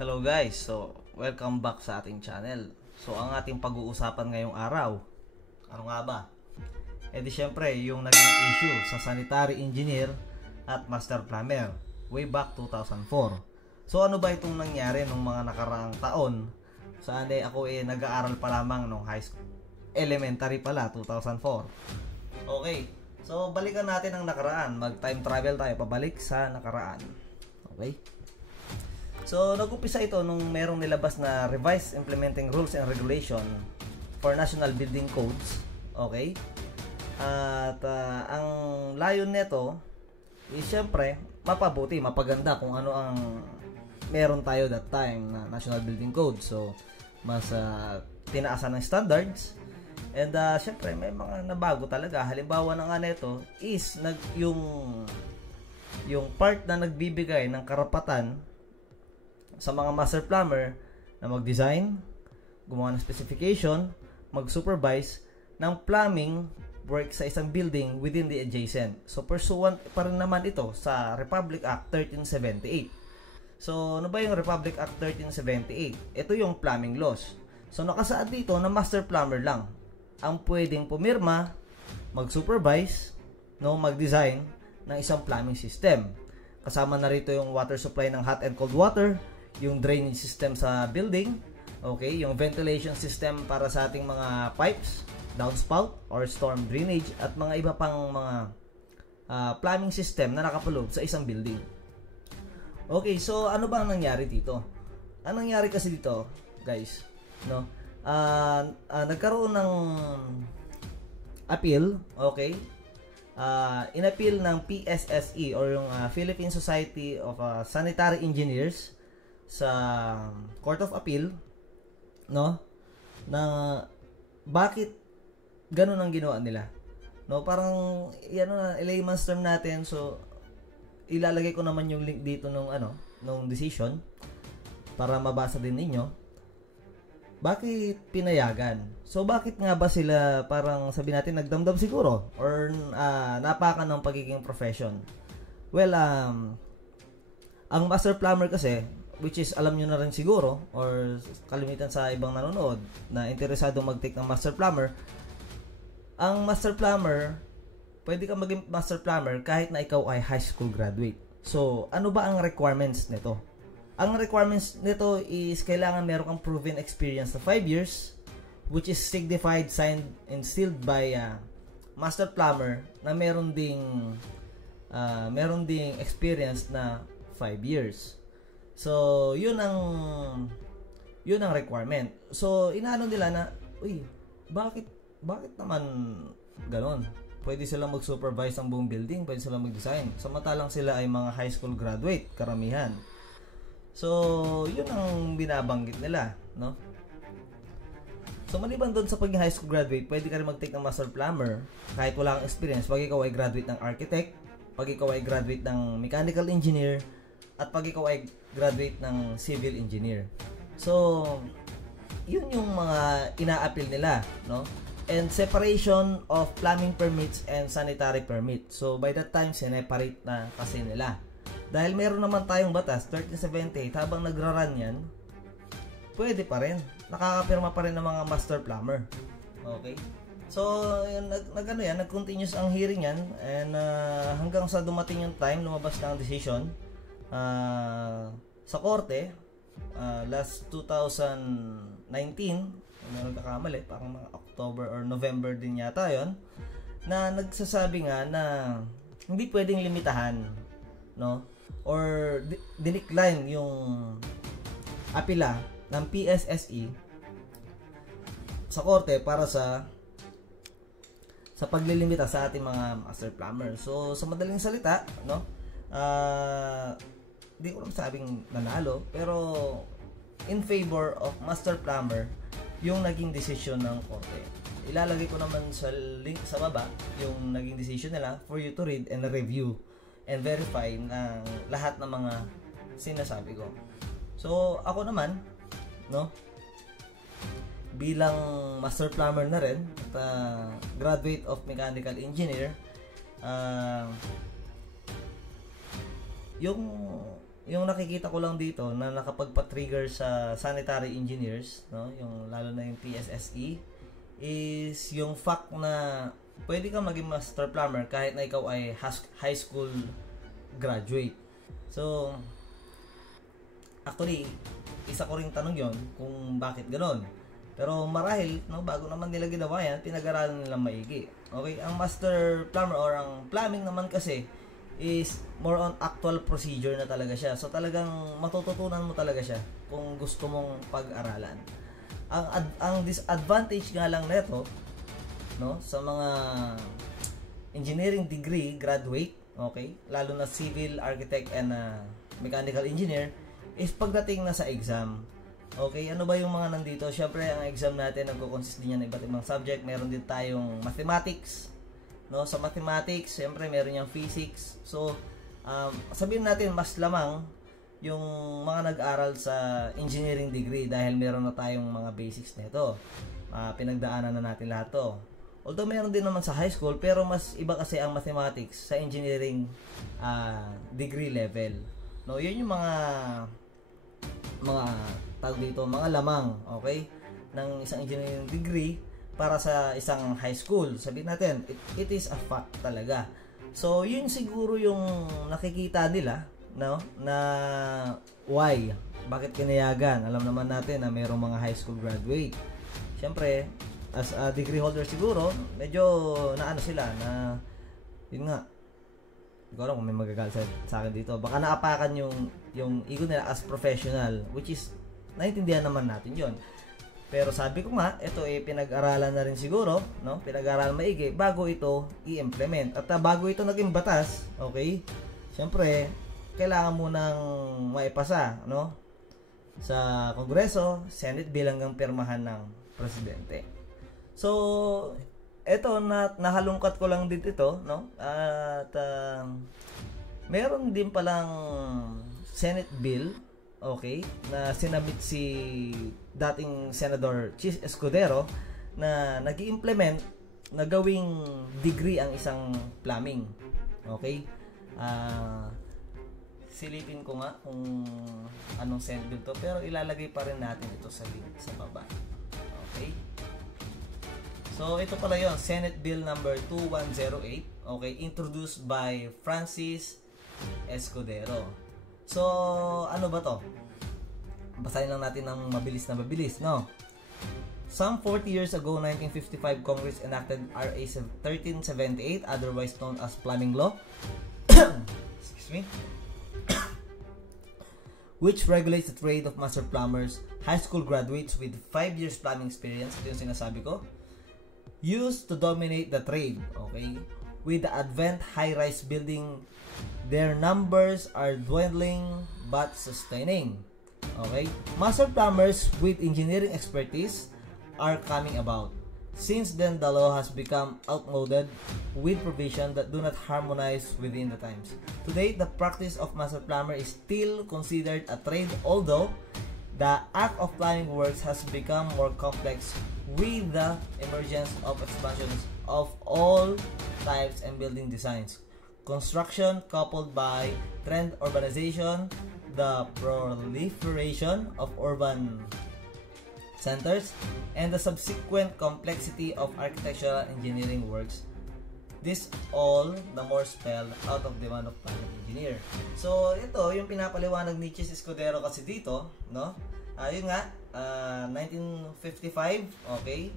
Hello guys, so welcome back sa ating channel. So ang ating pag-uusapan ngayong araw, ano nga ba? E di syempre yung naging issue sa sanitary engineer at master plumber way back 2004. So ano ba itong nangyari nung mga nakaraang taon? Saan ako nag-aaral pa lamang nung high school, elementary pala, 2004. Okay, so balikan natin ang nakaraan. Mag-time travel tayo pabalik sa nakaraan. Okay? So, nag-upisa ito nung merong nilabas na Revised Implementing Rules and Regulation for National Building Codes. Okay? At ang layon nito is syempre mapabuti, mapaganda kung ano ang meron tayo that time na National Building Code. So, mas tinaasan ng standards. And syempre may mga nabago talaga. Halimbawa na nga nito is yung part na nagbibigay ng karapatan sa mga master plumber na mag-design, gumawa ng specification, mag-supervise ng plumbing work sa isang building within the adjacent. So, pursuant pa rin naman ito sa Republic Act 1378. So, ano ba yung Republic Act 1378? Ito yung plumbing laws. So, nakasaad dito na master plumber lang ang pwedeng pumirma, mag-supervise, mag-design ng isang plumbing system. Kasama na rito yung water supply ng hot and cold water, yung drainage system sa building, okay, yung ventilation system para sa ating mga pipes, downspout or storm drainage, at mga iba pang mga plumbing system na nakapaloob sa isang building. Okay, so ano ba ang nangyari dito? Ang nangyari kasi dito, guys, nagkaroon ng appeal, okay? In-appeal ng PSSE or yung Philippine Society of Sanitary Engineers sa Court of Appeal, na bakit ganun ang ginawa nila. Parang layman's term natin, so ilalagay ko naman yung link dito nung decision para mabasa din ninyo. Bakit pinayagan? So bakit nga ba sila parang sabi natin nagdamdam siguro or napakan ng pagiging profession? Well, ang master plumber kasi, which is alam nyo na rin siguro or kalimitan sa ibang nanonood na interesado mag-take ng master plumber, ang master plumber, pwede ka maging master plumber kahit na ikaw ay high school graduate. So, ano ba ang requirements nito? Ang requirements nito is kailangan meron kang proven experience na 5 years, which is signified, signed, and sealed by master plumber na meron ding experience na 5 years. So, yun ang requirement. So, inaano nila na, bakit naman ganon? Pwede silang mag-supervise ang buong building, pwede silang mag-design. Samantalang sila ay mga high school graduate, karamihan. So, yun ang binabanggit nila, So, maliban doon sa pagiging high school graduate, pwede ka rin mag-take ng master plumber kahit wala kang experience. Pag ikaw ay graduate ng architect, pag ikaw ay graduate ng mechanical engineer, at pag ikaw ay graduate ng civil engineer. So, yun yung mga ina-appeal nila, And separation of plumbing permits and sanitary permits. So, by that time, sineparate na kasi nila. Dahil meron naman tayong batas, 1378, habang nagra-run yan, pwede pa rin. Nakakapirma pa rin ng mga master plumber. Okay? So, nag-continuous ang hearing yan, and hanggang sa dumating yung time, lumabas na ang decision sa korte, last 2019, meron kakamali, parang mga October or November din yata yon, na nagsasabi nga na hindi pwedeng limitahan, or dinikline yung apila ng PSSE sa korte para sa paglilimita sa ating mga master plumber. So, sa madaling salita, hindi ko lang sabing nanalo, pero in favor of master plumber yung naging decision ng korte. Ilalagay ko naman sa link sa baba yung naging decision nila for you to read and review and verify ng lahat ng mga sinasabi ko. So, ako naman, bilang master plumber na rin at graduate of mechanical engineer, yung yung nakikita ko lang dito na nakapagpa-trigger sa sanitary engineers, no, yung lalo na yung PSSE, is yung fact na pwede kang maging master plumber kahit na ikaw ay high school graduate. So, actually, isa ko ring tanong yon kung bakit ganoon. Pero marahil, no, bago naman nila ginawa yan, pinag-aralan nilang maigi. Okay, ang master plumber or ang plumbing naman kasi is more on actual procedure na talaga siya. So talagang matututunan mo talaga siya kung gusto mong pag-aralan. Ang disadvantage nga lang nito, no, sa mga engineering degree graduate, okay, lalo na civil, architect and mechanical engineer, is pagdating na sa exam. Okay, ano ba yung mga nandito? Syempre, ang exam natin nagko-consist din yan ng iba't ibang subject. Meron din tayong mathematics, no? Sa mathematics, syempre meron yung physics. So, sabihin natin mas lamang yung mga nag-aral sa engineering degree dahil meron na tayong mga basics nito. Pinagdaanan na natin lahat to. Although meron din naman sa high school, pero mas iba kasi ang mathematics sa engineering degree level. No, yun yung mga tawag dito, mga lamang, okay, ng isang engineering degree para sa isang high school. Sabihin natin, it is a fact talaga. So, yun siguro yung nakikita nila, no, na why, bakit kinayagan. Alam naman natin na mayroong mga high school graduate. Siyempre, as a degree holder siguro, medyo naano sila na, yun nga, siguro kung may magagalit sa akin dito, baka naapakan yung ego nila as professional, which is naintindihan naman natin yon. Pero sabi ko nga, ito pinag-aralan na rin siguro, no? Pinag-aralan maigi bago ito i-implement. At bago ito naging batas, okay? Siyempre, kailangan mo nang maipasa, no? Sa Kongreso, Senate bilang pirmahan ng presidente. So, ito nahalungkat ko lang din ito, no? At meron din palang Senate bill, okay, na sinabit si dating Senador Chis Escudero na nag-i-implement na gawing degree ang isang plumbing. Okay? Silipin ko nga kung anong Senate bill to, pero ilalagay pa rin natin ito sa link sa baba. Okay? So, ito pala yon, Senate Bill number 2108, okay, introduced by Francis Escudero. So, ano ba to? Basahin lang natin ng mabilis, no? Some 40 years ago, 1955, Congress enacted RA 1378, otherwise known as Plumbing Law, excuse me, which regulates the trade of master plumbers, high school graduates with 5 years plumbing experience, ito yung sinasabi ko, used to dominate the trade, okay? With the advent high-rise building, their numbers are dwindling but sustaining. Okay? Master plumbers with engineering expertise are coming about. Since then, the law has become outmoded with provisions that do not harmonize within the times. Today, the practice of master plumber is still considered a trade, although the act of plumbing works has become more complex with the emergence of expansions of all types and building designs. Construction coupled by trend urbanization, the proliferation of urban centers, and the subsequent complexity of architectural engineering works. This all the more spelled out of demand of plumbing engineer. So, ito yung pinapaliwanag ni Chis Escudero kasi dito, no? Yun nga, 1955, okay?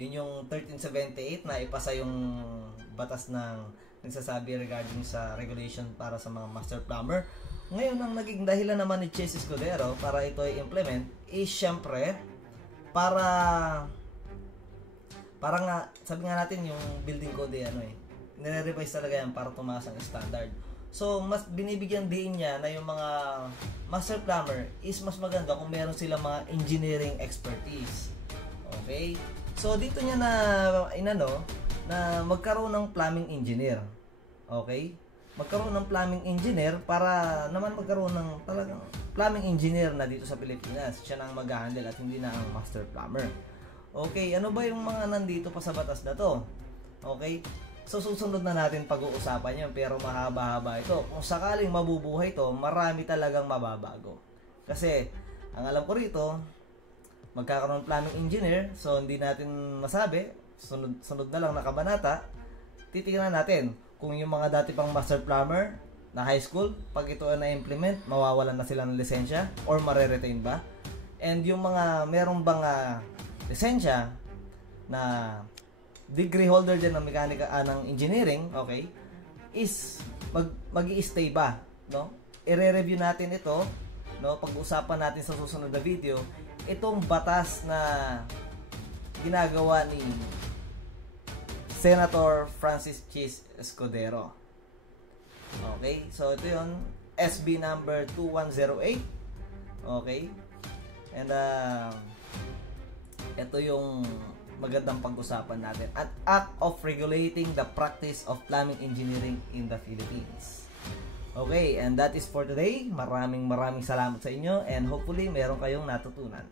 Yun yung 1378 na ipasa yung batas ng nagsasabi regarding sa regulation para sa mga master plumber. Ngayon, ang naging dahilan naman ni Chis Escudero para ito i-implement is syempre para nga, sabi nga natin yung building code nire-revise talaga yan para tumaas ang standard. So, mas binibigyan din niya na yung mga master plumber is mas maganda kung meron silang mga engineering expertise. Okay? So, dito niya na magkaroon ng plumbing engineer. Okay? Magkaroon ng plumbing engineer para naman magkaroon ng talagang plumbing engineer na dito sa Pilipinas. Siya nang mag-handle at hindi na ang master plumber. Okay, ano ba yung mga nandito pa sa batas na to? Okay? So susunod na natin pag-uusapan yun, pero mahaba-haba ito. Kung sakaling mabubuhay to, marami talagang mababago. Kasi ang alam ko rito, magkakaroon plumbing engineer, so hindi natin masabi, sunod na lang na kabanata, titingnan natin kung yung mga dati pang master plumber na high school, pag ito na implement, mawawalan na sila ng lisensya or mare-retain ba? And yung mga merong bang lisensya na degree holder din ng mekanika ng engineering, okay, is mag-i-stay ba, no? I-review natin ito, no? Pag-usapan natin sa susunod na video itong batas na ginagawa ni Senator Francis Chis Escudero. Okay, so ito yun, SB number 2108. Okay, and ito yung magandang pag-usapan natin. An act of regulating the practice of plumbing engineering in the Philippines. Okay, and that is for today. Maraming salamat sa inyo and hopefully meron kayong natutunan.